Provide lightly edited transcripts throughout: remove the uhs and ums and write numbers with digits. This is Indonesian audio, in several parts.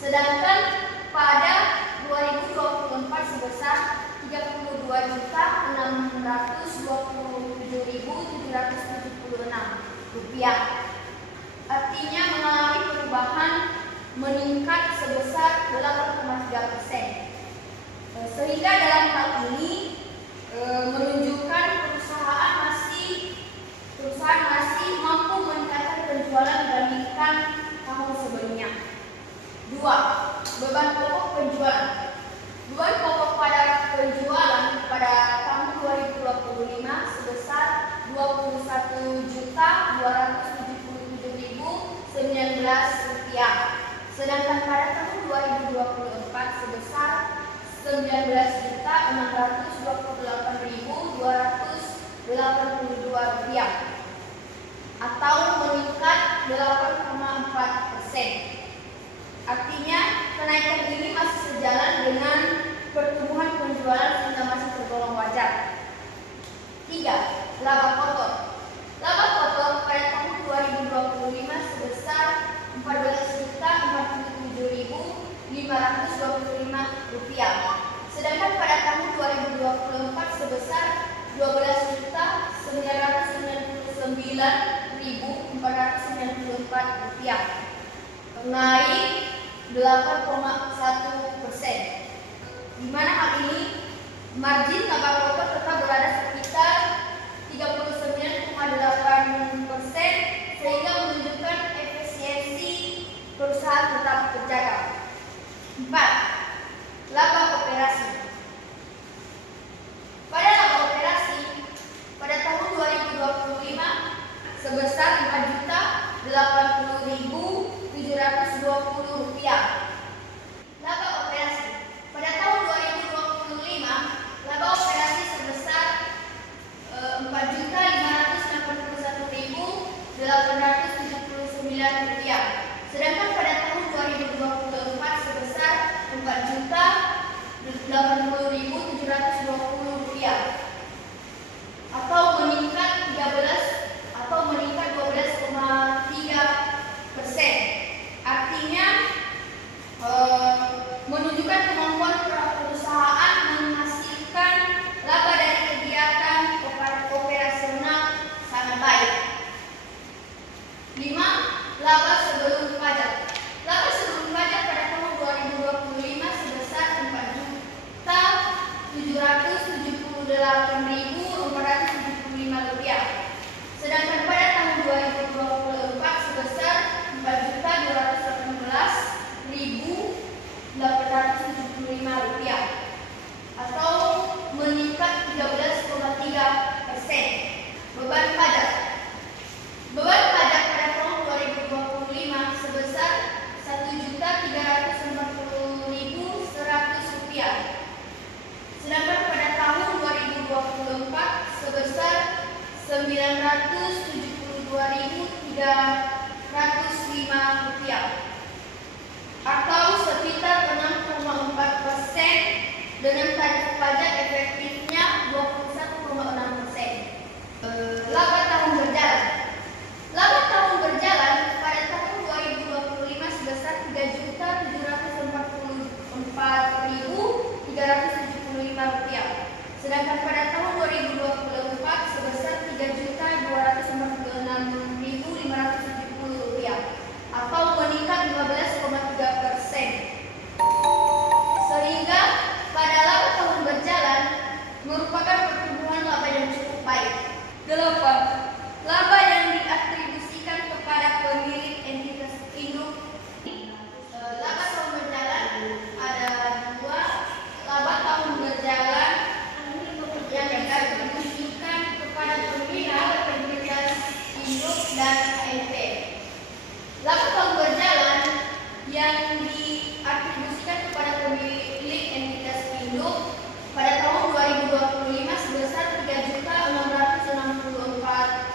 Sedangkan pada 2024 sebesar Rp32.627.776. Artinya mengalami perubahan meningkat sebesar 8,3%. Sehingga dalam hal ini menunjukkan perusahaan masih mampu meningkatkan penjualan dibandingkan tahun sebelumnya. 2. Beban pokok penjualan. Beban pokok pada penjualan pada tahun 2025 sebesar Rp21.277.019, sedangkan pada tahun 2024 sebesar Rp19.628.282, atau meningkat 8,4%. Artinya kenaikan ini masih sejalan dengan pertumbuhan penjualan sehingga masih tergolong wajar. 3. Laba kotor. Laba kotor pada tahun 2025 sebesar Rp14.047.525, sedangkan pada tahun 2024 sebesar Rp12.999.494, naik 8,1%. Di mana hal ini margin laba kotor tetap berada sekitar 39,8%, sehingga menunjukkan efisiensi perusahaan tetap terjaga. 4. Laba operasi. Pada laba operasi pada tahun 2025 sebesar Rp4.080.720. Laba operasi pada tahun 2025 laba operasi sebesar Rp4.881.879, sedangkan pada tahun 2024 sebesar Rp4.080.720, atau meningkat 12,3%. Artinya menunjukkan kemampuan perusahaan menghasilkan laba dari kegiatan operasional sangat baik. 5. Laba sebelum pajak. Laba sebelum pajak pada tahun 2025 sebesar Rp4.778.475, sedangkan pada tahun 2024 sebesar Rp4.218.875, atau meningkat 13,3%. Beban pajak. Beban pajak pada tahun 2025 sebesar Rp1.340.100, sedangkan pada tahun 2024 sebesar Rp972.305, atau sekitar 6,4%, dengan tarif pajak efektifnya 21,6%. Laba tahun berjalan. Laba tahun berjalan pada tahun 2025 sebesar Rp3.044.375, sedangkan pada tahun 2024 sebesar Rp3.246.570, atau meningkat 15,3%. Sehingga pada laba tahun berjalan merupakan pertumbuhan laba yang cukup baik. 8. Laba yang diatribusikan kepada pemilik entitas induk. Laba tahun berjalan ada 2. Laba tahun berjalan yang diatribusikan kepada pemilik entitas induk dan KMP. Laba tahun berjalan yang diatribusikan kepada pemilik entitas induk pada tahun 2025 sebesar Rp3.664.000,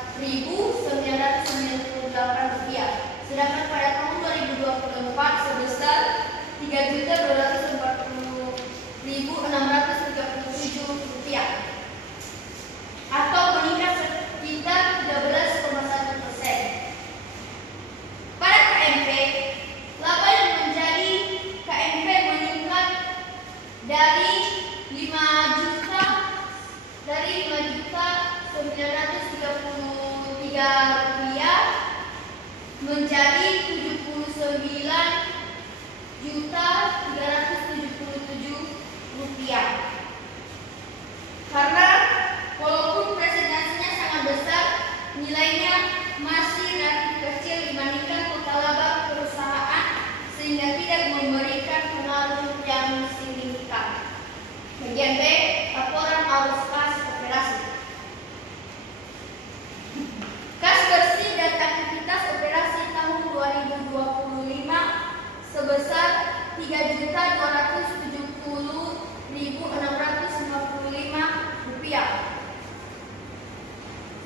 menjadi Rp79.377.000. Karena walaupun presentasinya sangat besar, nilainya masih relatif kecil dibandingkan total laba perusahaan sehingga tidak memberikan pengaruh yang signifikan. Bagian B, laporan arus kas operasi. Kas bersih dan aktivitas operasi tahun 2025 sebesar Rp3.270.655.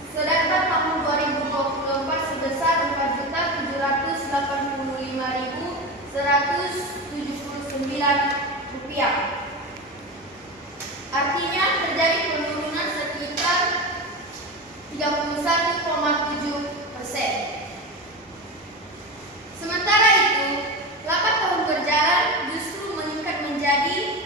Sedangkan tahun 2024 sebesar Rp4.085.179. Artinya terjadi penurunan sekitar 31,7%. Sementara itu, laba tahun berjalan justru meningkat menjadi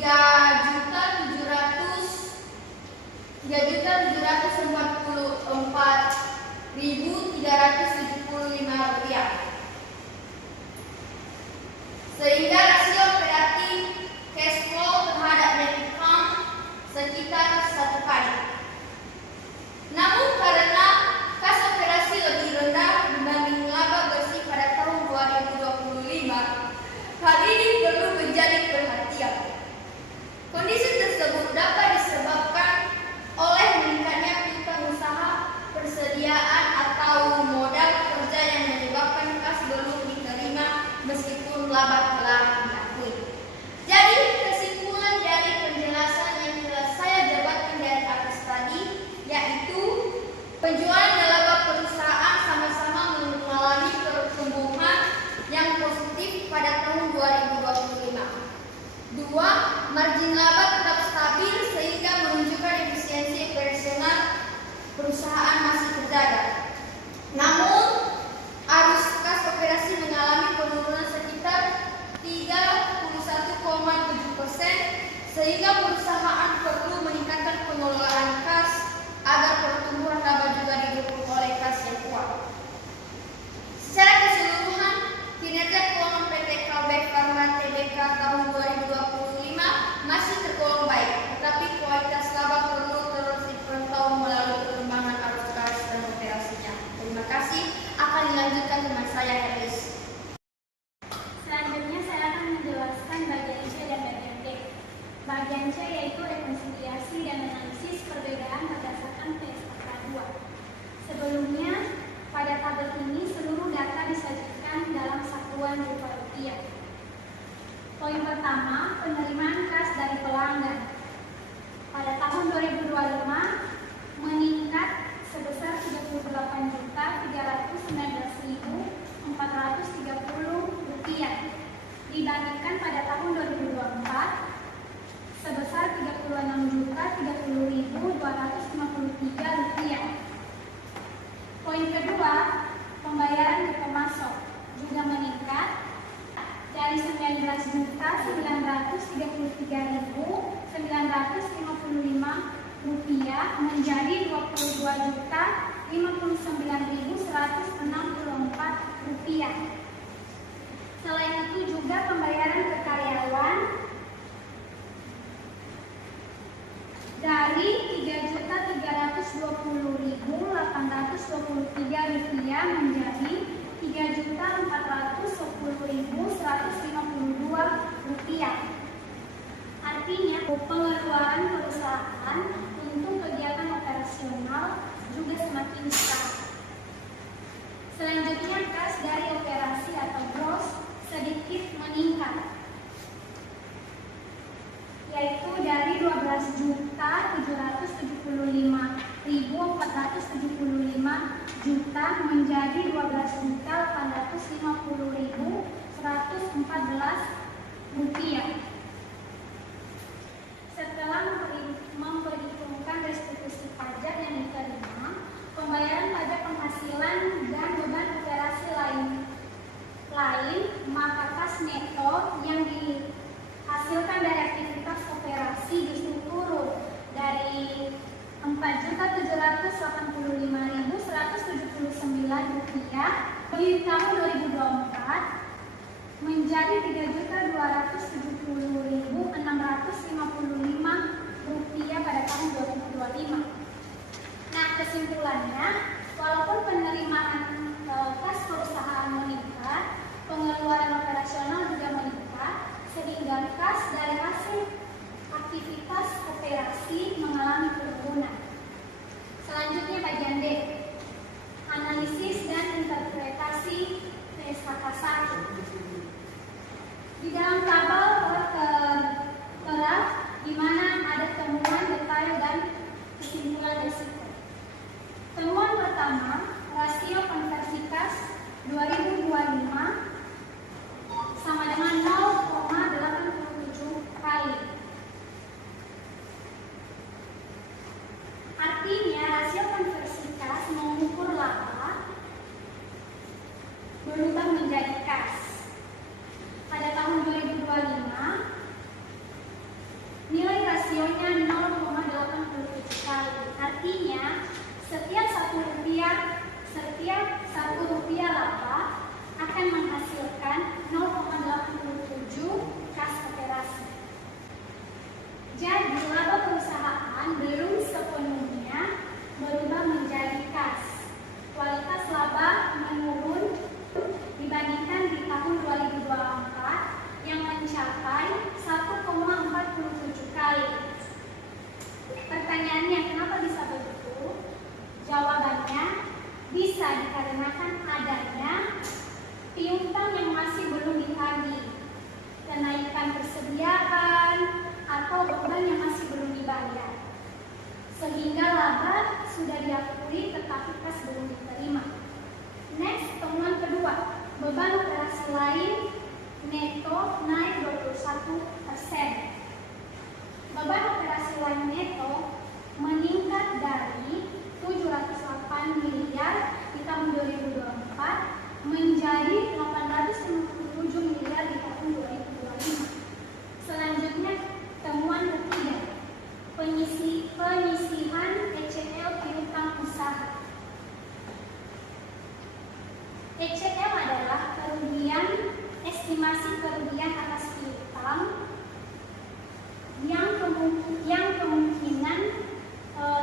Rp3.744.375. Sehingga rasio operating cash flow terhadap net income sekitar 1 kali. Namun karena kas operasi lebih rendah dibanding laba bersih pada tahun 2025, hal ini perlu menjadi perhatian. Kondisi tersebut dapat disebabkan oleh meningkatnya piutang usaha, persediaan atau modal kerja yang menyebabkan kas belum diterima meskipun laba telah diakui. Jadi kesimpulan dari penjelasan yang telah saya jabarkan dari atas tadi, yaitu penjualan dan laba perusahaan sama-sama mengalami pertumbuhan yang positif pada tahun 2025. 2. Margin laba tetap stabil sehingga menunjukkan efisiensi operasional perusahaan masih terjaga. Namun, arus kas operasi mengalami penurunan sekitar 31,7%, sehingga perusahaan perlu meningkatkan pengelolaan kas agar pertumbuhan laba juga didukung oleh kas yang kuat. Secara keseluruhan, kinerja keuangan PT Kalbe Farma Tbk tahun 2025 masih tergolong baik, tetapi kualitas laba perlu terus dipantau melalui perkembangan arus kas dan operasinya. Terima kasih. Akan dilanjutkan teman saya, Heris. Selanjutnya saya akan menjelaskan bagian C dan bagian D. Bagian C yaitu rekonsiliasi dan analisis perbedaan berdasarkan PSAK 2. Sebelumnya, pada tabel ini seluruh data disajikan dalam satuan rupa rupiah. Poin pertama, penerimaan kas dari pelanggan. Pada tahun 2025 meningkat sebesar Rp3.319.430 dibandingkan pada tahun 2024 sebesar Rp36.030.253. Poin kedua, pembayaran ke pemasok juga meningkat dari Rp19.933.955 menjadi Rp22.059.164. Selain itu juga pembayaran ke karyawan dari Rp3.320.823 menjadi Rp3.410.152. Artinya pengeluaran perusahaan untuk kegiatan operasional juga semakin besar. Selanjutnya kas dari operasi atau gross sedikit meningkat, yaitu dari Rp12.775.475 menjadi Rp12.850.114. Setelah memperhitungkan restitusi pajak yang diterima, pembayaran pajak penghasilan dan beban operasi lain, maka kas neto yang dihasilkan dari aktivitas operasi justru turun dari Rp4.785.179 menjadi Artinya, setiap satu rupiah laba akan menghasilkan 0,87 kas operasi. Jadi, laba perusahaan belum sepenuhnya berubah menjadi kas. Kualitas laba menurun dibandingkan di tahun 2024 yang mencapai 1,47 kali. Pertanyaannya, kenapa bisa begitu? Jawabannya bisa dikarenakan adanya piutang yang masih belum ditagih, kenaikan persediaan, atau beban yang masih belum dibayar, sehingga laba sudah diakui tetapi kas belum diterima. Next, temuan kedua, beban operasi lain neto naik 21%. Beban operasi lain neto meningkat dari 708 miliar di tahun 2024 menjadi 857 miliar di tahun 2025. Selanjutnya, temuan ketiga, penyisihan ECL piutang usaha. ECL adalah estimasi kerugian atas piutang yang kemungkinan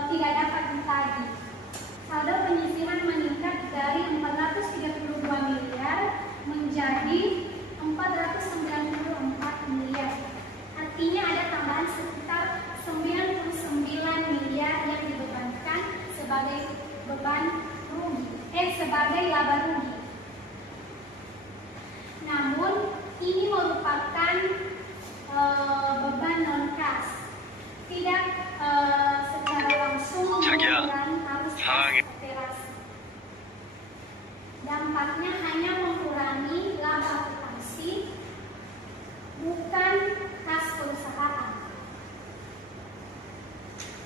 tidak dapat ditagih. Saldo penyisihan meningkat dari 432 miliar menjadi 494 miliar. Artinya ada tambahan sekitar 99 miliar yang dibebankan sebagai sebagai laba rugi. Namun ini merupakan beban non kas, tidak secara langsung mengurangi arus operasi. Dampaknya hanya mengurangi laba akuntansi, bukan kas perusahaan.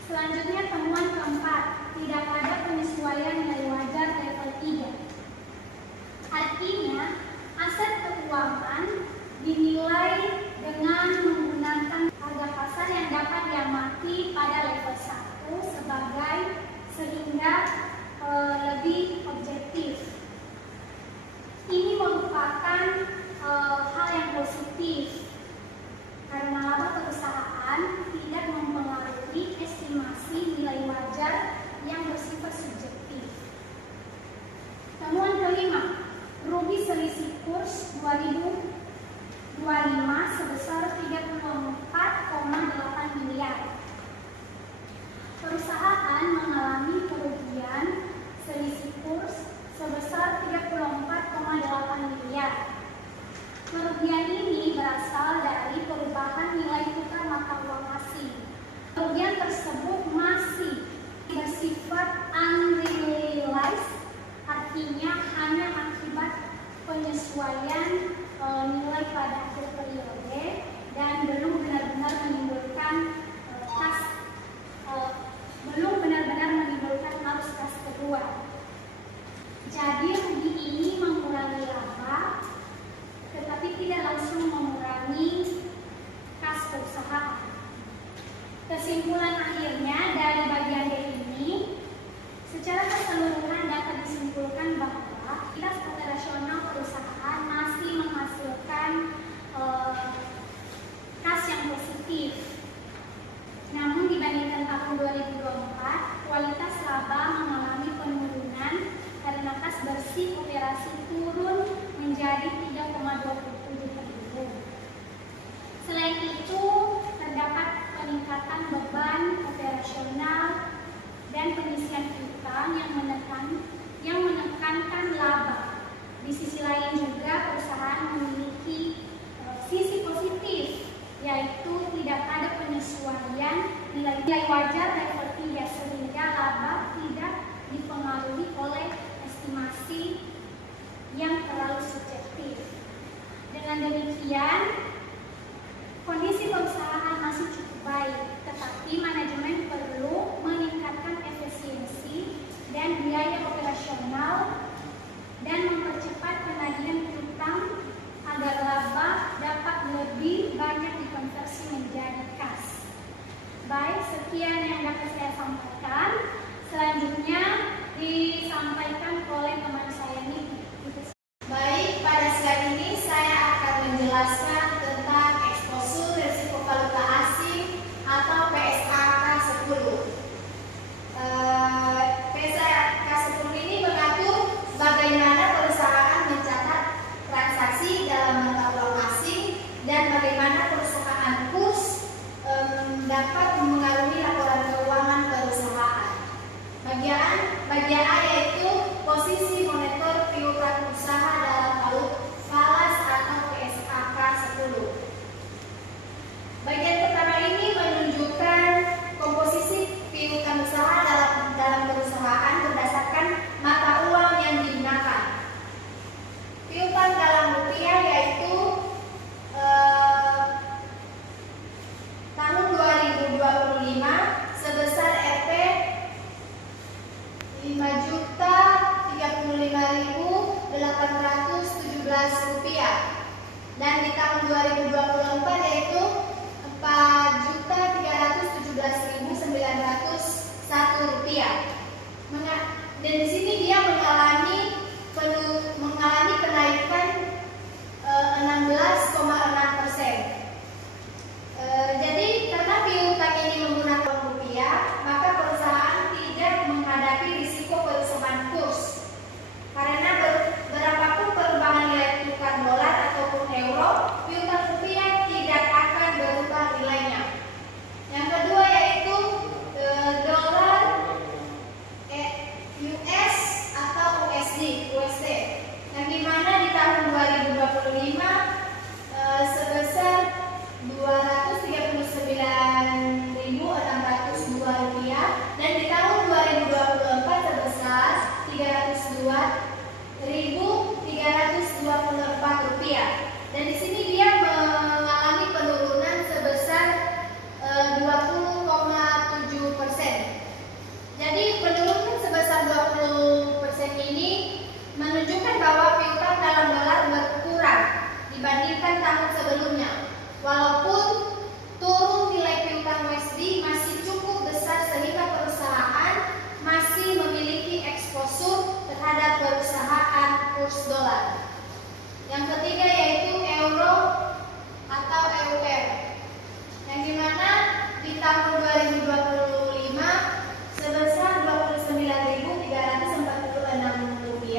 Selanjutnya, temuan keempat, tidak ada penyesuaian nilai wajar level 3. Artinya, aset keuangan dinilai dengan menggunakan harga pasar yang dapat diamati pada level 1 sehingga lebih objektif. Ini merupakan hal yang positif karena laba perusahaan tidak mempengaruhi estimasi nilai wajar yang bersifat subjektif. Temuan kelima, rugi selisih kurs 2025 sebesar 34,8 miliar. Perusahaan mengalami kerugian selisih kurs sebesar 34,8 miliar. Kerugian ini berasal dari perubahan nilai tukar mata uang asing. Kerugian tersebut masih bersifat unrealized, artinya hanya akibat penyesuaian nilai pada akhir periode dan belum benar-benar menimbulkan arus kas kedua. Jadi rugi ini mengurangi laba, tetapi tidak langsung mengurangi kas perusahaan. Kesimpulan akhirnya dari bagian D ini, secara keseluruhan dapat disimpulkan bahwa kas operasional perusahaan masih menghasilkan kas yang positif. Namun dibandingkan tahun 2024, kualitas laba mengalami penurunan karena kas bersih operasi turun menjadi 3,27 triliun. Selain itu, terdapat peningkatan beban operasional dan pengisian piutang yang menekankan laba. Di sisi lain juga perusahaan memiliki sisi positif, yaitu tidak ada penyesuaian nilai wajar level 3 sehingga laba tidak dipengaruhi oleh estimasi yang terlalu subjektif. Dengan demikian, kondisi perusahaan masih cukup baik, tetapi manajemen perlu meningkatkan efisiensi dan biaya operasional dan mempercepat penagihan piutang agar laba dapat lebih banyak dikonversi menjadi kas. Baik, sekian yang dapat saya sampaikan. piutang usaha dalam perusahaan berdasarkan mata uang yang digunakan. Piutang dalam rupiah yaitu tahun 2025 sebesar Rp 5.035.817 dan di tahun 2024 yaitu Rp4.317.901. Dan di sini dia mengalami kenaikan 16,6%. Jadi karena piutang ini menggunakan rupiah, maka perusahaan tidak menghadapi risiko perubahan kurs. Karena berapapun perubahan nilai tukar dolar ataupun euro, piutang rupiah tidak akan berubah nilainya. Yang kedua yaitu dolar US atau USD, yang dimana di tahun 2025 sebesar Rp239.602 dan di tahun 2024 sebesar Rp302.324 dan di sini dia mengalami penurunan sebesar 20,7%. Jadi penurunan sebesar 20% ini menunjukkan bahwa piutang dalam dolar berkurang dibandingkan tahun sebelumnya. Walaupun turun nilai piutang USD masih cukup besar sehingga perusahaan masih memiliki eksposur terhadap perusahaan kurs dolar. Yang ketiga yaitu euro atau EUR, yang dimana di tahun 2025 sebesar Rp29.346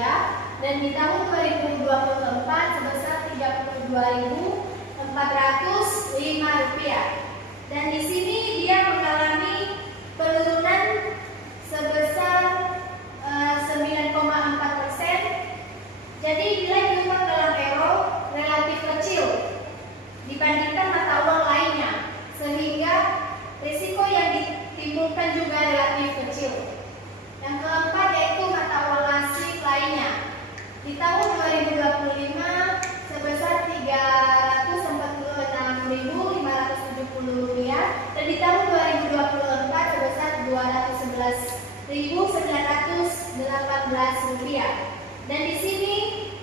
dan di tahun 2024 sebesar Rp32.405 dan di sini dia mengalami penurunan sebesar 9,4%. Jadi nilai piutang dalam euro relatif kecil dibandingkan mata uang lainnya, sehingga risiko yang ditimbulkan juga relatif kecil. Yang keempat yaitu mata uang asing lainnya. Di tahun 2025 sebesar Rp346.570 dan di tahun 2024 sebesar Rp211.918 dan di sini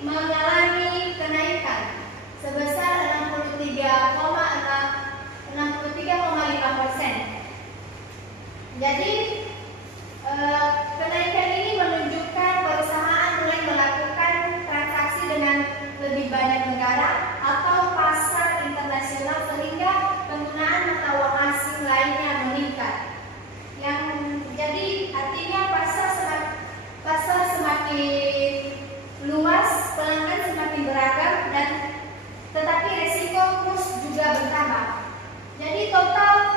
mengalami kenaikan sebesar 63,5%. Jadi kenaikan ini menunjukkan perusahaan mulai melakukan transaksi dengan lebih banyak negara atau pasar internasional sehingga penggunaan mata uang asing lainnya meningkat. Yang jadi artinya pasar semakin luas, pelanggan semakin beragam dan tetapi resiko kurs juga bertambah. Jadi total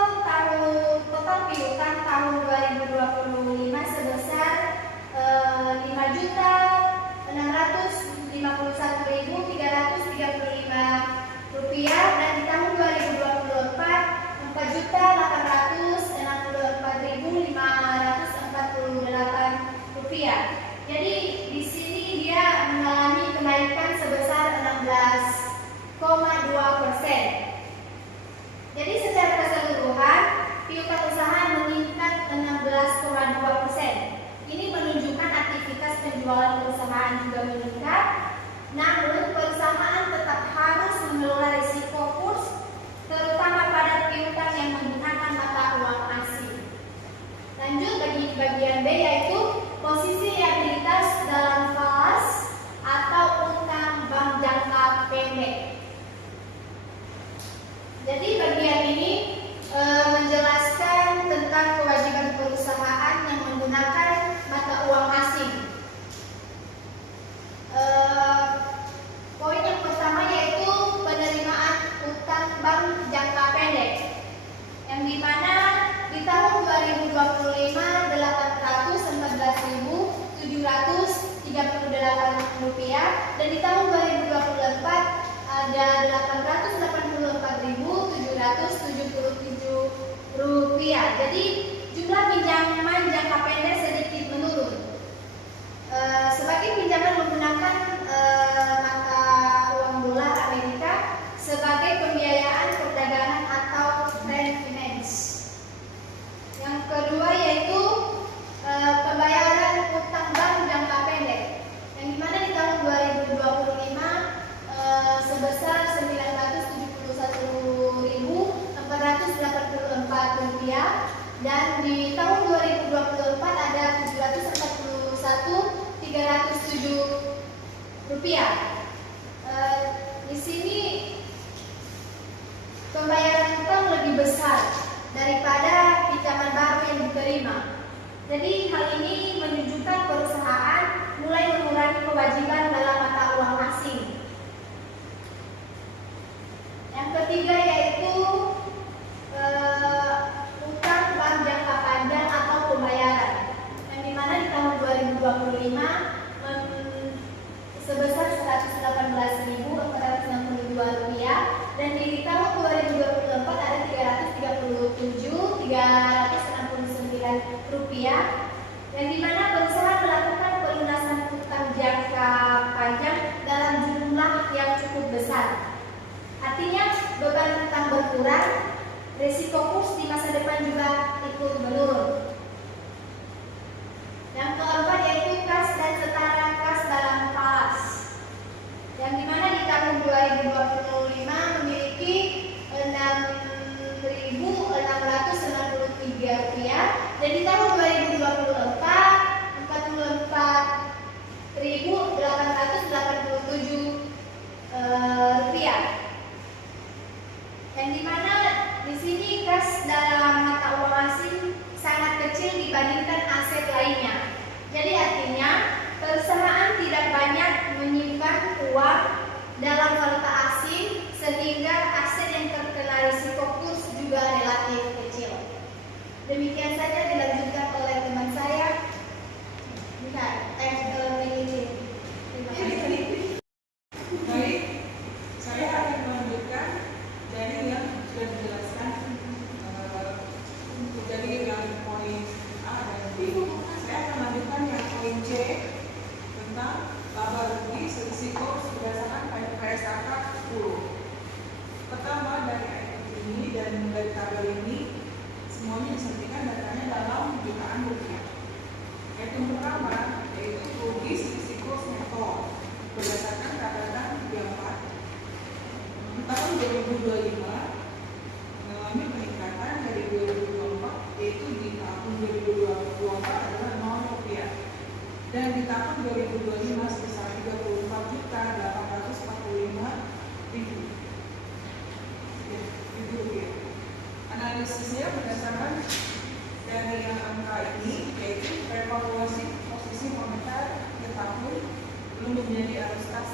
piutang tahun 2025 sebesar Rp5.651.335 dan di tahun 2024 Rp4.864.548. Jadi di sini dia mengalami kenaikan sebesar 16,2%. Jadi secara keseluruhan piutang usaha meningkat 16,2%. Ini menunjukkan aktivitas penjualan perusahaan juga meningkat. Namun perusahaan tetap harus mengelola risiko kurs, terutama pada piutang yang menggunakan mata uang asing. Lanjut bagi bagian B yaitu posisi liabilitas dalam falas atau utang bank jangka pendek. Jadi bagian ini menjelaskan tentang kewajiban perusahaan yang menggunakan mata uang asing. Poin yang pertama yaitu penerimaan utang bank jangka pendek, yang dimana di tahun 2025 Rp814.738 dan di tahun 2024 ada Rp884.777. Jadi jumlah pinjaman jangka pendek sedikit menurun. Sebagai pinjaman menggunakan mata uang dolar Amerika sebagai pembiayaan perdagangan atau trade finance. Yang kedua yaitu pembayaran utang bank jangka pendek, yang dimana di tahun 2025 sebesar Rp971.484 dan di tahun 2024 ada Rp741.307. Di sini pembayaran utang lebih besar daripada pinjaman baru yang diterima. Jadi hal ini menunjukkan perusahaan mulai mengurangi kewajiban dalam mata uang asing. Yang ketiga yaitu utang bank jangka panjang atau pembayaran, yang dimana di tahun 2025 sebesar Rp118.462 dan di tahun 2024 ada Rp367.369, yang dimana perusahaan melakukan pelunasan utang jangka panjang dalam jumlah yang cukup besar. Artinya beban utang berkurang, risiko kurs di masa depan juga ikut menurun. Yang keempat yaitu kas dan setara kas dalam falas, yang dimana di tahun 2025 memiliki Rp6.693 dan di tahun 2024 Rp44.887, yang dimana di sini kas dalam mata uang asing sangat kecil dibandingkan aset lainnya. Jadi artinya perusahaan tidak banyak menyimpan uang dalam valuta asing sehingga aset yang terkena risiko kurs juga relatif kecil. Demikian saja dilanjutkan oleh teman saya. Terima kasih. Baik, saya akan melanjutkan dari yang sudah dijelaskan. Jadi yang poin A dan B, saya akan lanjutkan yang poin C tentang laba rugi selisih kurs berdasarkan PSAK 10. Pertama, dari item ini dan dari tabel ini semuanya disampaikan datanya dalam jutaan rupiah. Item pertama yaitu rugi selisih kurs neto berdasarkan catatan 34. Tahun 2025 mengalami peningkatan dari 2024, yaitu di tahun 2024 adalah Rp0 dan di tahun 2025 sebesar Rp34.845.000. Analisisnya berdasarkan dari yang angka ini, yaitu evaluasi posisi moneter di tahun belum menjadi arus kas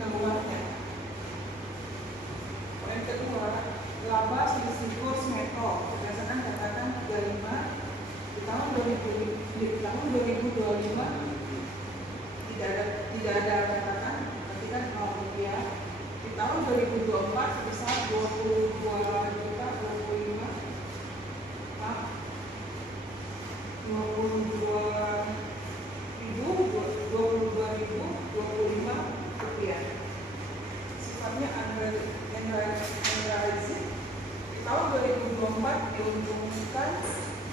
keluarnya. Poin kedua, laba selisih kurs neto berdasarkan catatan 35 di tahun 2025 tidak ada catatan, berarti kan Rp0. Di tahun 2024 sebesar 22.025 rupiah. Sifatnya annualizing. Di tahun 2024 diuntungkan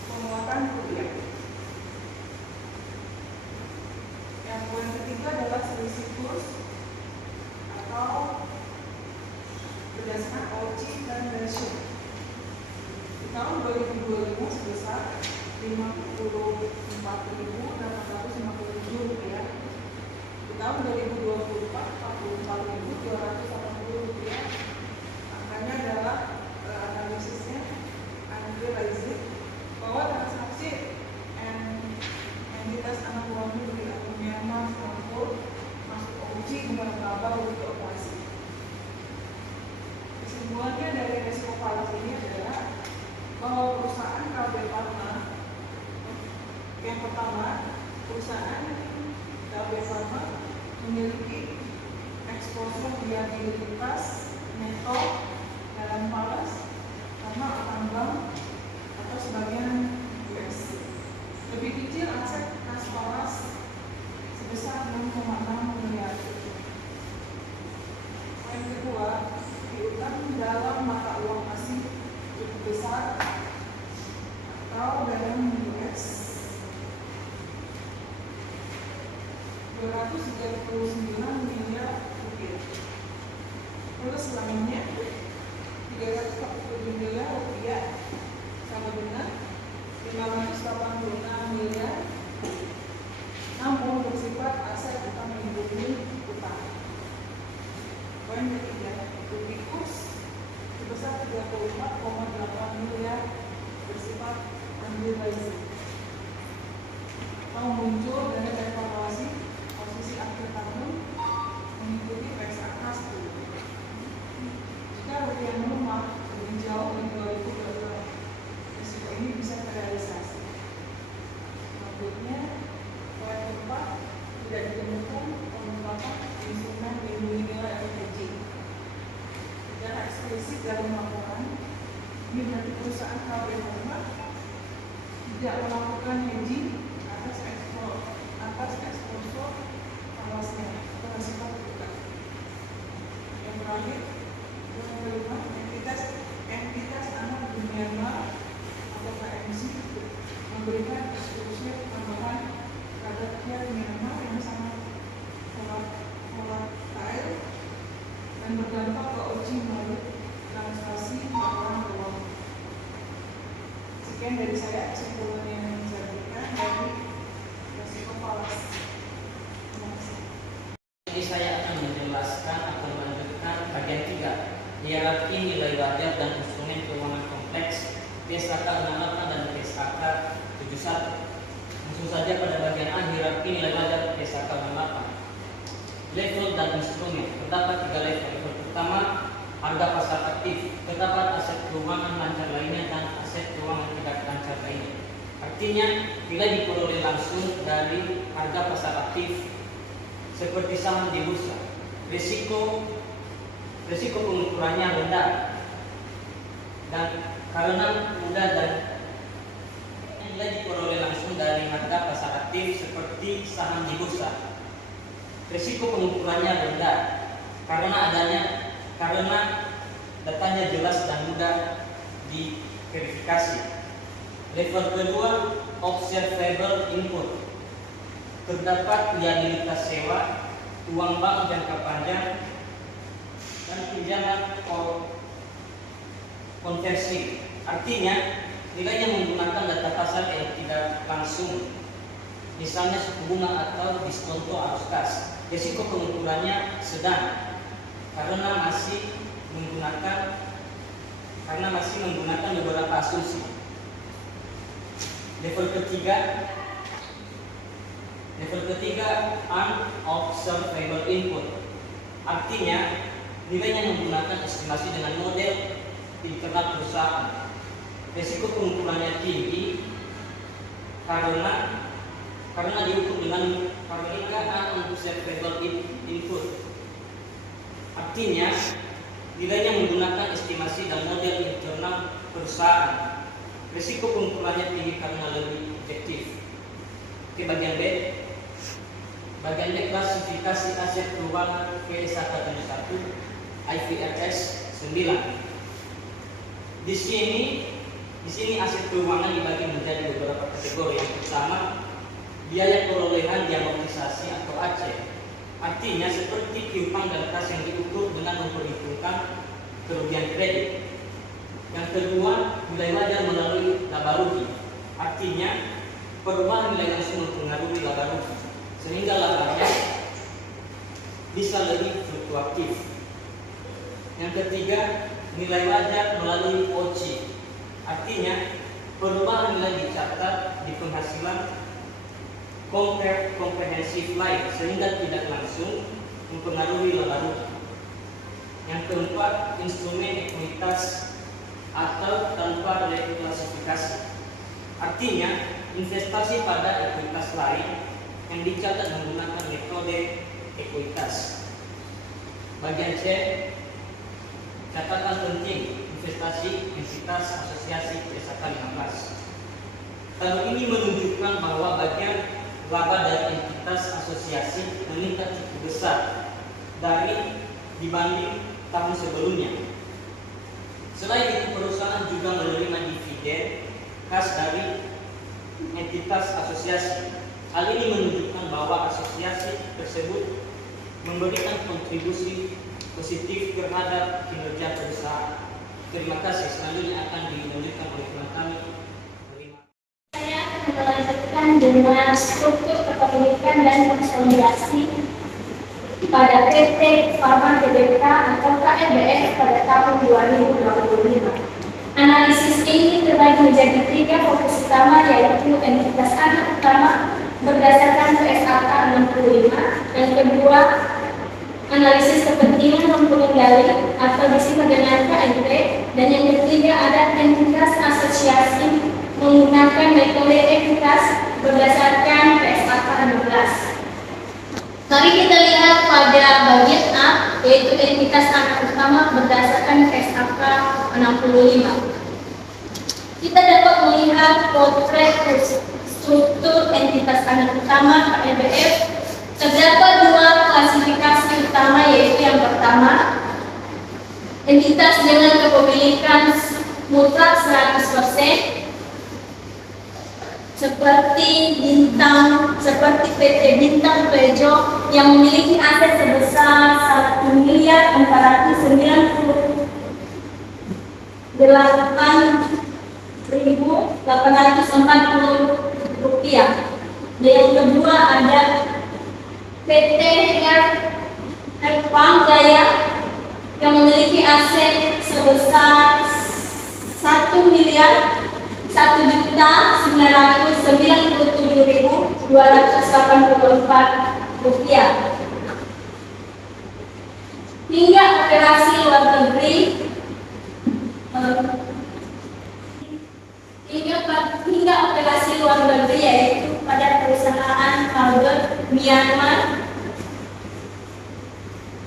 penguatan rupiah. Yang poin ketiga adalah selisih kurs atau berdasarkan OC dan ratio. Di tahun 2025 sebesar Rp54.857. Di tahun 2024 Rp44.280. Angkanya adalah analisisnya annualizing, bahwa transaksi entitas anak uang dari akunnya masuk OC dengan laba untuk operasi. Kesimpulannya dari resiko falas ini adalah bahwa perusahaan KB Pharma, yang pertama, perusahaan KB Pharma memiliki eksposur liabilitas neto dalam falas karena utang bank atau sebagian besar atau dalam US 239 miliar rupiah. Terus lainnya 347 miliar rupiah sama dengan 586 miliar namun bersifat aset utang melindungi utang. Poin ketiga, Rubikus sebesar 34,8 miliar bersifat unrealized atau muncul dari evaluasi posisi akhir tahun mengikuti PSAK 10. Jika rupiah melemah lebih jauh dari 2022, risiko ini bisa terrealisasi. Selanjutnya, poin keempat, tidak ditemukan pengembangan instrumen melindungi nilai atau hedging. Secara eksplisit dalam laporan, ini berarti perusahaan KB Pharma tidak melakukan hedging atas eksposur awasnya atau bersifat terbuka. Yang terakhir, poin kelima, entitas anak di Myanmar atau KMC memberikan distribusi tambahan terhadap share Myanmar yang sangat volatile dan berdampak ke OCI melalui transaksi laporan keuangan. Sekian dari saya, kesimpulan yang saya berikan dari resiko falas. Terima kasih. Jadi saya akan menjelaskan atau melanjutkan bagian 3, hierarki nilai wajar dan instrumen keuangan kompleks PSAK 68 dan PSAK 71. Langsung saja pada bagian A, hierarki nilai wajar PSAK 68. Level dan instrumen terdapat 3 level. Level pertama, harga pasar aktif. Terdapat aset keuangan lancar lainnya dan aset keuangan tidak lancar lainnya. Artinya, nilai diperoleh langsung dari harga pasar aktif seperti saham di bursa. Risiko pengukurannya rendah dan karena mudah dan nilai diperoleh langsung dari harga pasar aktif seperti saham di bursa. Risiko pengukurannya rendah karena datanya jelas dan mudah diverifikasi. Level kedua, observable input. Terdapat liabilitas sewa, uang bank jangka panjang, dan pinjaman konversi. Artinya, nilainya menggunakan data pasar yang tidak langsung, misalnya suku bunga atau diskonto arus kas. Risiko pengukurannya sedang karena masih menggunakan beberapa asumsi. Level ketiga, unobservable input. Artinya, nilainya menggunakan estimasi dengan model internal perusahaan. Risiko pengukurannya tinggi karena diukur dengan unobservable input. Artinya, nilainya menggunakan estimasi dan model internal perusahaan. Risiko pengukurannya tinggi karena lebih objektif. Oke, bagian B. Bagian B, klasifikasi aset keuangan PSAK 71 IFRS 9. Di sini aset keuangan dibagi menjadi beberapa kategori. Yang pertama, biaya perolehan diamortisasi atau AC. Artinya seperti piutang dan kas yang diukur dengan memperhitungkan kerugian kredit. Yang kedua, nilai wajar melalui laba rugi. Artinya perubahan nilai langsung mempengaruhi laba rugi sehingga labanya bisa lebih fluktuatif. Yang ketiga, nilai wajar melalui OCI. Artinya perubahan nilai dicatat di penghasilan komprehensif lain sehingga tidak langsung mempengaruhi laba rugi. Yang keempat, instrumen ekuitas atau tanpa reklasifikasi. Artinya investasi pada ekuitas lain yang dicatat menggunakan metode ekuitas. Bagian C, catatan penting investasi entitas asosiasi PSAK 15. Tabel ini menunjukkan bahwa bagian laba dari entitas asosiasi meningkat cukup besar dibanding tahun sebelumnya. Selain itu, perusahaan juga menerima entitas asosiasi. Hal ini menunjukkan bahwa asosiasi tersebut memberikan kontribusi positif terhadap kinerja perusahaan. Terima kasih. Selanjutnya akan dilanjutkan oleh teman kami. Saya akan melanjutkan dengan struktur kepemilikan dan konsolidasi pada PT Pharma Tbk atau KLBF pada tahun 2025. Analisis ini terbagi menjadi 3 fokus utama, yaitu entitas anak utama berdasarkan PSAK 65, yang kedua analisis kepentingan pengendali atau disingkat dengan KNP, dan yang ketiga ada entitas asosiasi menggunakan metode entitas berdasarkan PSAK 16. Mari kita lihat pada bagian A, yaitu entitas anak utama berdasarkan PSAK 65. Kita dapat melihat potret struktur entitas anak utama KLBF. Terdapat 2 klasifikasi utama, yaitu yang pertama, entitas dengan kepemilikan mutlak 100%, seperti PT Bintang Pejo yang memiliki aset sebesar 1.0miliar408.840 rupiah. Dan yang kedua ada PT Airpang Jaya yang memiliki aset sebesar 1.997.284 rupiah. Hingga operasi luar negeri yaitu pada perusahaan Albert Myanmar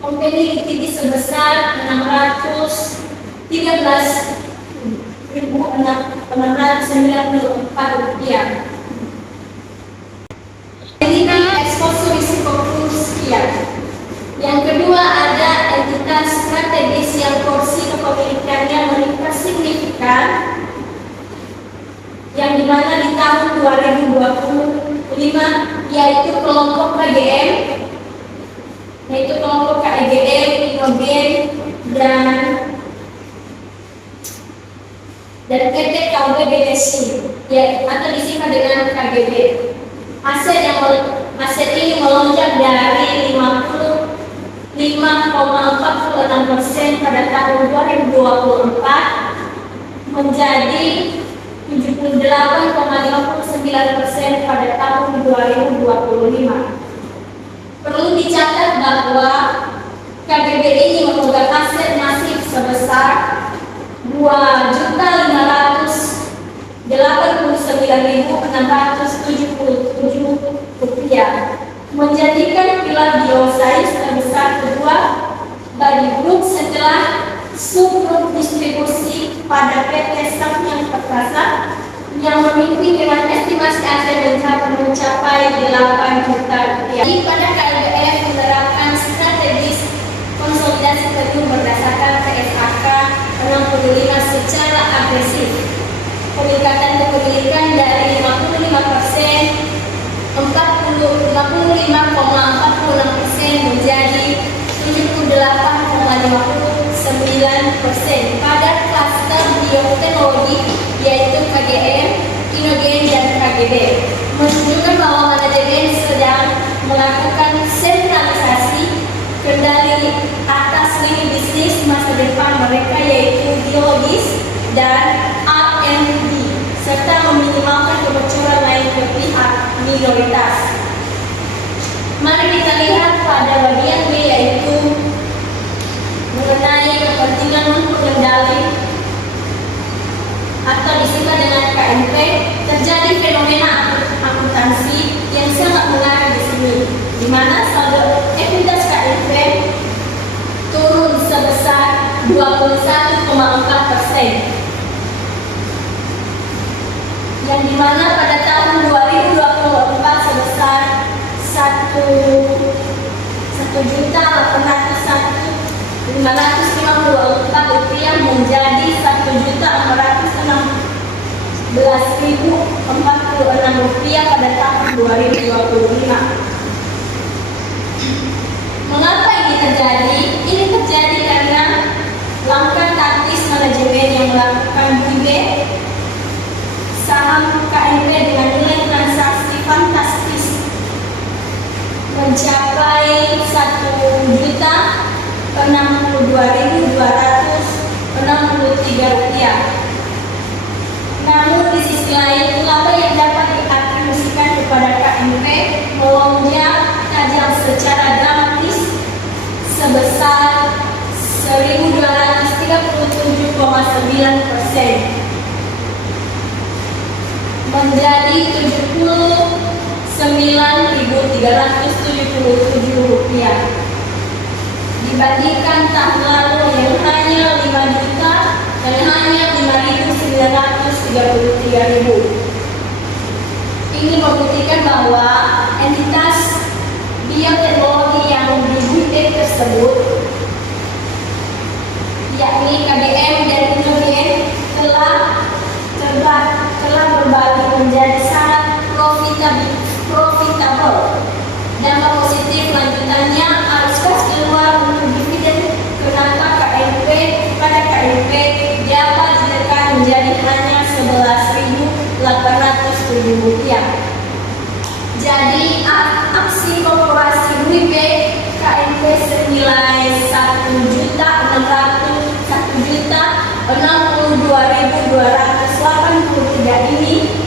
Company Limited sebesar 613.694 rupiah. Ini eksposur risiko sekian. Yang kedua ada entitas strategis yang porsi kepemilikannya meningkat signifikan, yang dimana di tahun 2025 yaitu kelompok KGM, Inogen dan PT KB BSI, atau disingkat dengan KGB. Aset ini melonjak dari 55,46% pada tahun 2024 menjadi 78,59% pada tahun 2025. Perlu dicatat bahwa KGB ini memegang aset masif sebesar 2.089.677 rupiah, menjadikan pilar biosains terbesar kedua bagi grup setelah subgrup distribusi pada PT Samyang Perkasa yang memimpin dengan estimasi aset mencapai 8 juta rupiah. Jadi pada KLBF menerapkan strategis konsolidasi terjun berdasarkan PSAK 65 secara agresif. Peningkatan kepemilikan dari 55,46% menjadi 78,59% pada klaster bioteknologi, yaitu KGM, Inogen, dan KGB, menunjukkan bahwa manajemen sedang melakukan sentralisasi kendali atas lini bisnis masa depan mereka, yaitu biologis dan R&D, serta meminimalkan kebocoran lain ke pihak minoritas. Mari kita lihat pada bagian B, yaitu mengenai kepentingan pengendali atau disingkat dengan KNP. Terjadi fenomena akuntansi yang sangat menarik di sini, di mana saldo ekuitas KNP turun sebesar 21,4%, yang dimana pada tahun 2024 sebesar 1.801.554 rupiah menjadi 1.616.046 rupiah pada tahun 2025. Mengapa ini terjadi? Ini terjadi karena langkah taktis manajemen yang melakukan buyback saham KNP dengan nilai transaksi fantastis mencapai Rp62.263. Namun di sisi lain, laba yang dapat diatribusikan kepada KNP melonjak tajam secara dramatis sebesar 1.237,9% menjadi Rp79.377 dibandingkan tahun lalu yang hanya 5 juta dan hanya 5.933.000. Ini membuktikan bahwa entitas bioteknologi yang di tersebut, yakni KBM dan Innogen, telah berbagi menjadi sangat profitable. Dampak positif lanjutannya arus kas keluar untuk dividen kenapa pada KNP dapat ditekan menjadi hanya Rp11.807. Jadi aksi korporasi buyback KNP senilai Rp1.062.283 ini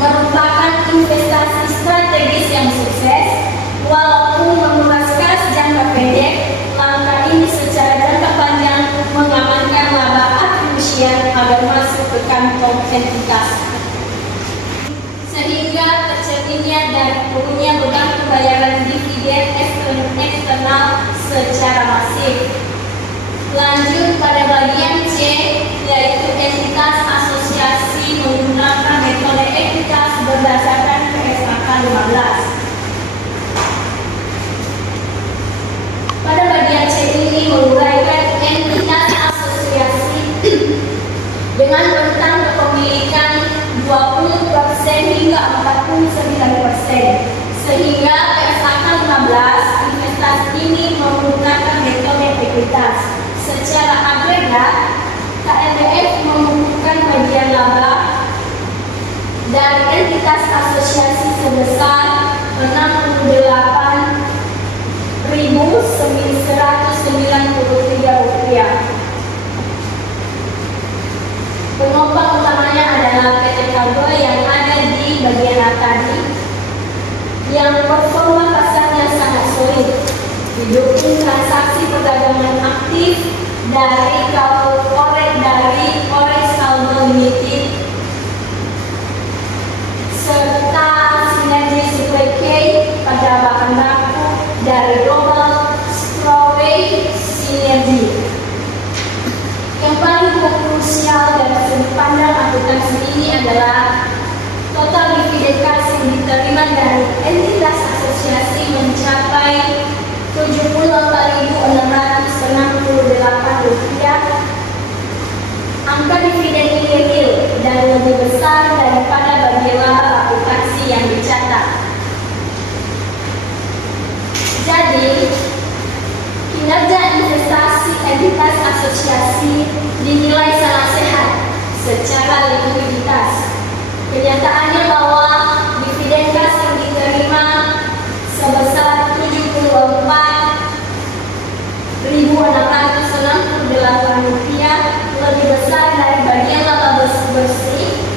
merupakan investasi strategis yang sukses. Walaupun menguras kas jangka pendek, langkah ini secara jangka panjang mengamankan laba atribusian agar masuk ke kantong entitas, sehingga tercerminnya dan turunnya beban pembayaran dividen eksternal secara masif. Lanjut pada bagian C, yaitu entitas asosiasi menggunakan metode ekuitas berdasarkan PSAK 15. Pada bagian C ini menguraikan entitas asosiasi dengan rentang kepemilikan 20% hingga 49%, sehingga PSAK 15 investasi ini menggunakan metode ekuitas. Secara agregat, KNDF membukukan bagian laba dari entitas asosiasi sebesar Rp68.193. Penopang utamanya adalah PT Cargo yang ada di bagian atas tadi, yang performa pasarnya sangat solid, didukung transaksi perdagangan aktif dari Forex Saldo Limited serta sinergi supply chain pada bahan baku dari Global Strawway Synergy. Yang paling krusial dari sudut pandang akuntansi ini adalah total dividen kas yang diterima dari entitas asosiasi mencapai Rp74.668. Angka dividen ini real dan lebih besar daripada bagian laba akuntansi yang dicatat. Jadi, kinerja investasi entitas asosiasi dinilai sangat sehat secara likuiditas. Kenyataannya bahwa dividen kas yang diterima sebesar Rp76.668 lebih besar dari bagian laba bersih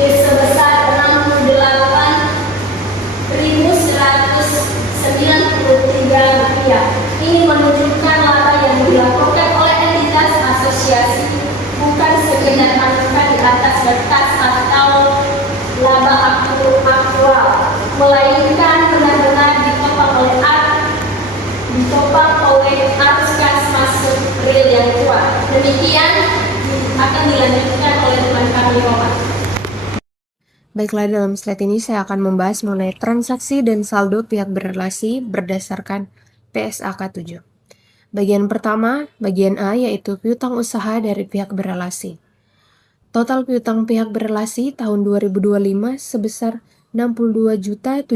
sebesar Rp68.193. Ini menunjukkan laba yang dilakukan oleh entitas asosiasi bukan sekedar angka di atas kertas atau laba aktual, melainkan benar-benar ditopang oleh arus kas masuk real yang kuat. Demikian akan dilanjutkan oleh teman kami Roman. Baiklah, dalam slide ini saya akan membahas mengenai transaksi dan saldo pihak berrelasi berdasarkan PSAK 7. Bagian pertama, bagian A, yaitu piutang usaha dari pihak berrelasi. Total piutang pihak berrelasi tahun 2025 sebesar 62.743.000,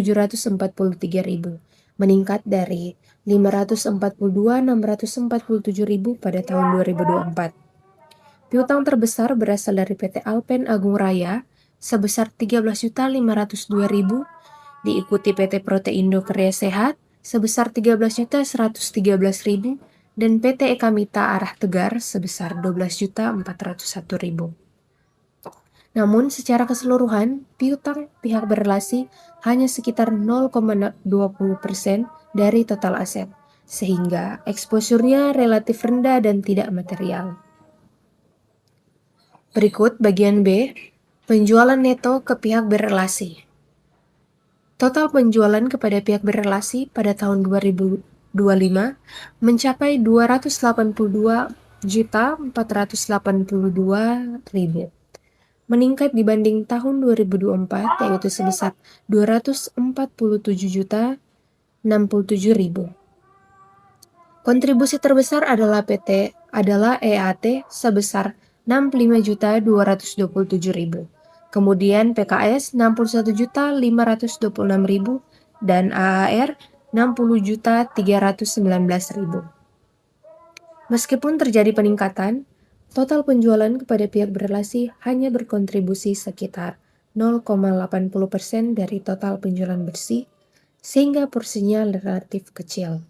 meningkat dari 542.647.000 pada tahun 2024. Piutang terbesar berasal dari PT Alpen Agung Raya sebesar 13.502.000, diikuti PT Proteindo Karya Sehat sebesar 13.113.000 dan PT Eka Mita Arah Tegar sebesar 12.401.000. Namun secara keseluruhan, piutang pihak berrelasi hanya sekitar 0,20% dari total aset, sehingga eksposurnya relatif rendah dan tidak material. Berikut bagian B, penjualan neto ke pihak berrelasi. Total penjualan kepada pihak berrelasi pada tahun 2025 mencapai 282.482.000, meningkat dibanding tahun 2024 yaitu sebesar 247.067.000. Kontribusi terbesar adalah EAT sebesar 65.227.000. Kemudian PKS 61.526.000 dan AAR 60.319.000. Meskipun terjadi peningkatan, total penjualan kepada pihak berrelasi hanya berkontribusi sekitar 0,80% dari total penjualan bersih, sehingga porsinya relatif kecil.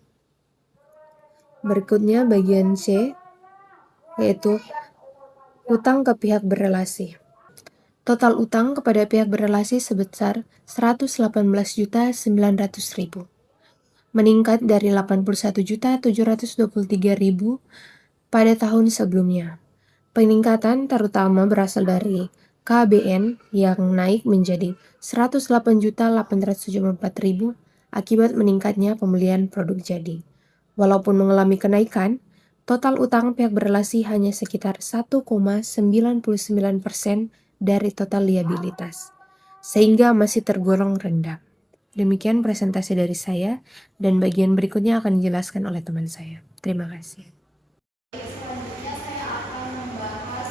Berikutnya bagian C, yaitu utang ke pihak berrelasi. Total utang kepada pihak berrelasi sebesar 118.900.000, meningkat dari 81.723.000 pada tahun sebelumnya. Peningkatan terutama berasal dari KBN yang naik menjadi 108.874.000 akibat meningkatnya pembelian produk jadi. Walaupun mengalami kenaikan, total utang pihak berrelasi hanya sekitar 1,99% dari total liabilitas, sehingga masih tergolong rendah. Demikian presentasi dari saya, dan bagian berikutnya akan dijelaskan oleh teman saya. Terima kasih. Selanjutnya saya akan membahas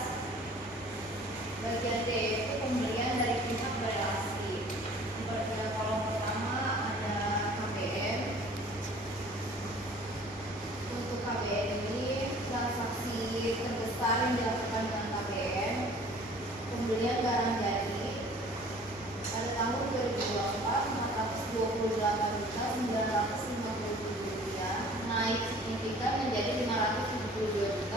bagian D, yaitu pembelian dari pihak berrelasi. Pada kolom pertama ada KBN. Untuk KBN ini transaksi terbesar yang dilakukan dengan KBN pembelian barang jadi pada tahun 2024 428.950.000 rupiah, naik signifikan menjadi 572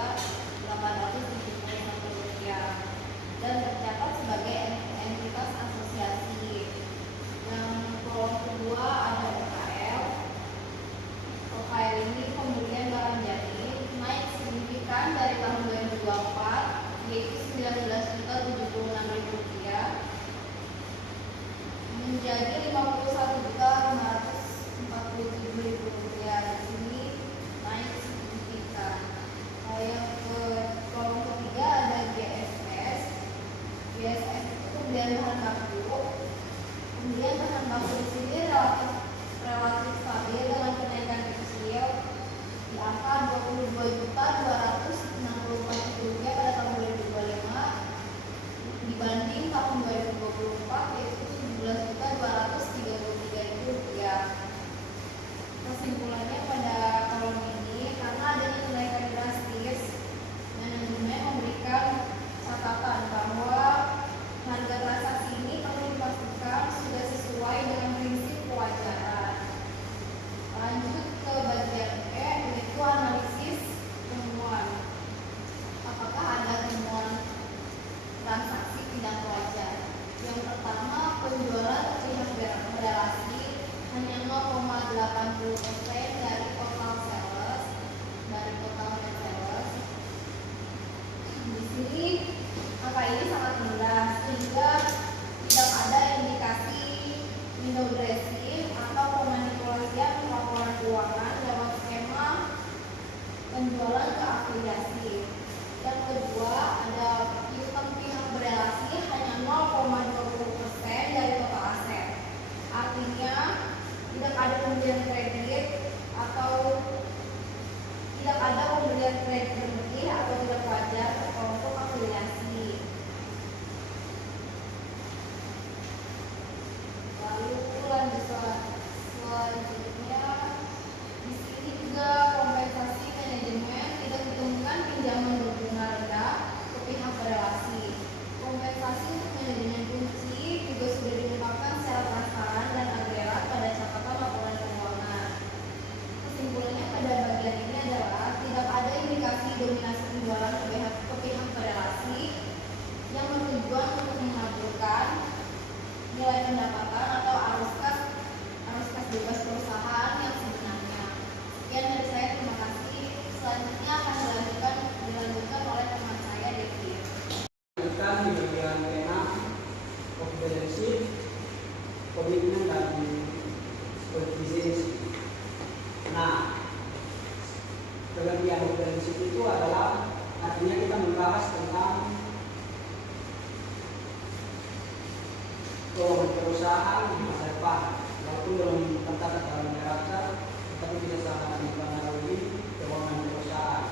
keuangan perusahaan di masa depan. Walaupun belum tercatat dalam neraca, tetapi bisa sangat mempengaruhi keuangan perusahaan.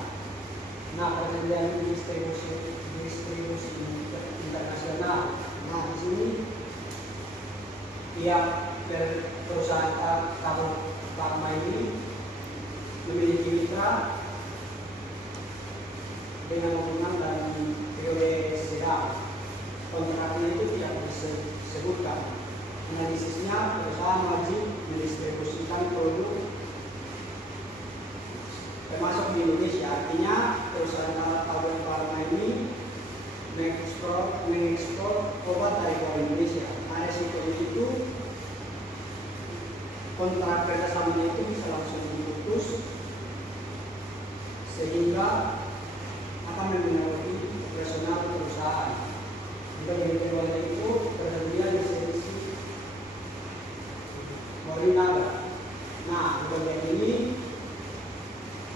Nah, perjanjian distribusi internasional. Nah, di sini pihak perusahaan Karo Pharma ini memiliki mitra dengan hubungan dan periode sedang. Kontraknya itu tidak disebutkan. Analisisnya, perusahaan wajib mendistribusikan produk termasuk di Indonesia. Artinya perusahaan Karo Pharma ini mengekspor obat dari luar Indonesia. Nah, resikonya itu kontrak kerjasamanya itu bisa langsung diputus sehingga akan mempengaruhi operasional perusahaan. Jika dari keduanya itu tersedia lisensi Morinaga. Nah, bagian ini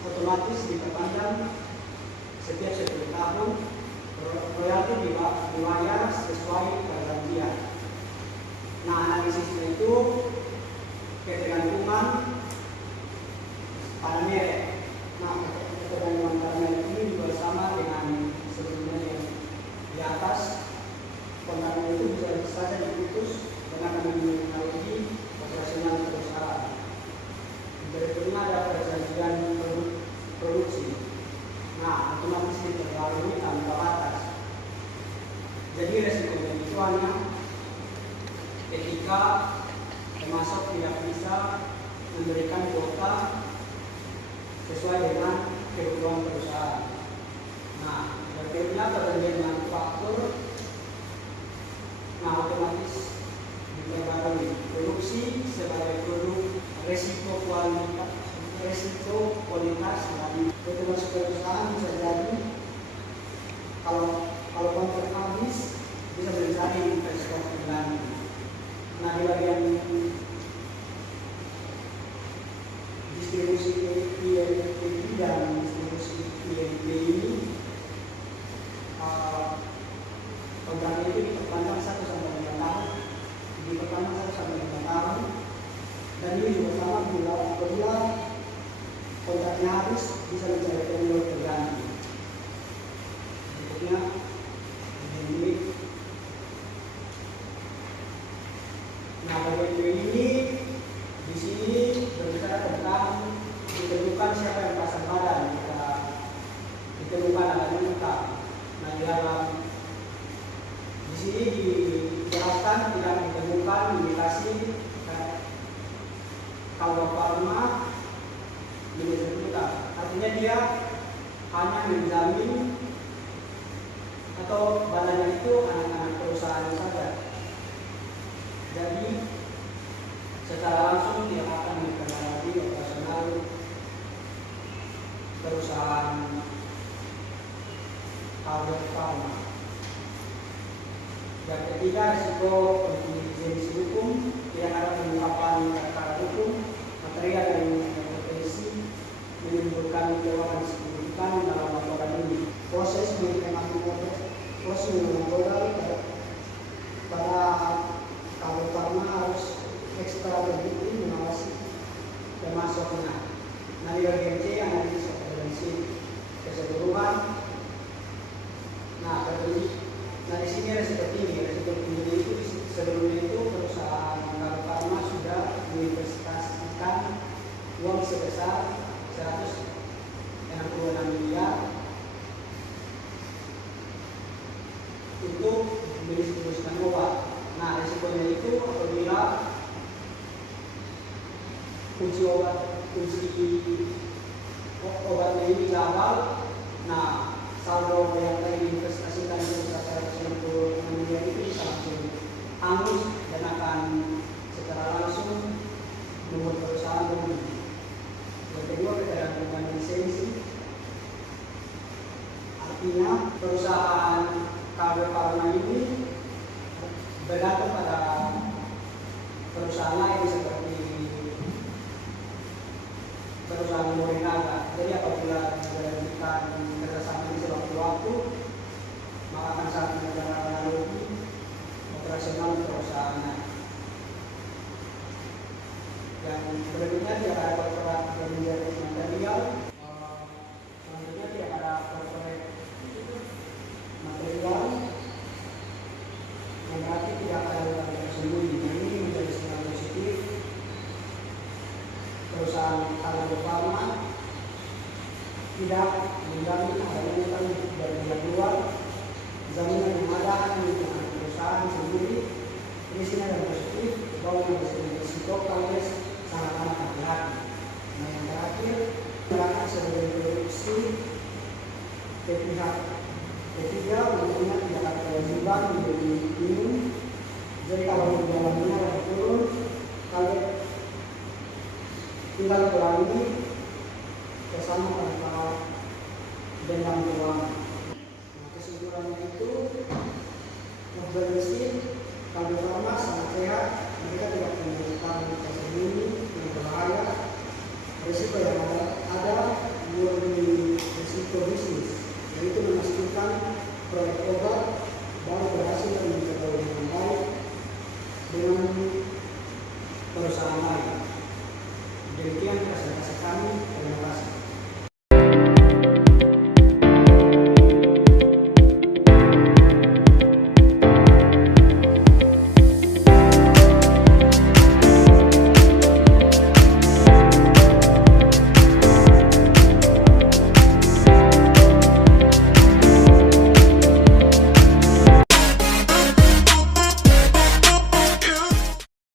otomatis diperpanjang setiap 10 tahun. Royalti dibayar sesuai perjanjian. Nah, analisisnya itu ketergantungan pada merek. Nah, ketergantungan pada merek ini juga sama dengan sebelumnya yang di atas. Kontraknya itu bisa saja diputus dan akan mempengaruhi operasional perusahaan. Berikutnya ada perjanjian produksi. Nah, otomatis diperbarui tanpa batas. Jadi resikonya itu hanya ketika termasuk tidak bisa memberikan kuota sesuai dengan kebutuhan perusahaan. Nah, berikutnya perjanjian manufaktur. Nah, otomatis diperbarui produksi sebagai produk resiko kualitas dan kebutuhan perusahaan bisa jadi kalau kontrak habis bisa mencari investor lagi. Nah, di bagian distribusi PNP dan distribusi PNP ini kontraknya itu diperpanjang 1-5 tahun, dan ini juga sama bila kontraknya habis bisa mencari vendor terganti. Berikutnya ini. Nah, bagian ini di sini berbicara tentang ditentukan siapa yang pasang badan. Kita ditentukan ada luka. Nah, di dalam di sini dijelaskan tidak ditemukan indikasi Karo Pharma manajemen luka. Artinya dia hanya menjamin atau badannya itu anak-anak perusahaan saja. Jadi secara langsung dia akan mempengaruhi operasional perusahaan Karo Pharma. Yang ketiga, risiko kontingensi hukum. Tidak ada pengungkapan perkara hukum, material yang berpotensi menimbulkan keuangan signifikan dalam laporan ini. Proses menghemati modal pada Karo Pharma harus ekstra terbukti mengawasi termasuknya. Nah, di bagian C analisis potensi keseluruhan. Nah, di sini resiko tinggi itu sebelumnya itu perusahaan Karo Pharma sudah menginvestasikan uang sebesar 166 miliar untuk mendistribusikan obat. Nah, resikonya itu apabila uji obatnya ini gagal, nah saldo yang tadi diinvestasikan sebesar 166 miliar itu bisa langsung hangus dan akan secara langsung membuat perusahaan rugi. Yang kedua, ketergantungan lisensi. Artinya perusahaan Karo Pharma ini bergantung pada perusahaan lain seperti perusahaan Morinaga. Jadi apabila diberhentikan kerjasama ini sewaktu-waktu, maka akan sangat mengganggu operasional perusahaan Ketiga, tentunya tidak ada kewajiban membeli minum. Jadi kalau jalannya lagi turun, kalian tinggal kurangi ke sana tanpa dendam uang. Nah, kesimpulannya itu mobil listrik kalau lama sangat sehat, mereka tidak menimbulkan tersembunyi yang berbahaya. Risiko yang ada murni risiko bisnis, yaitu memastikan proyek obat baru berhasil dan mencapai dengan baik dengan perusahaan lain. Demikian presentasi kami.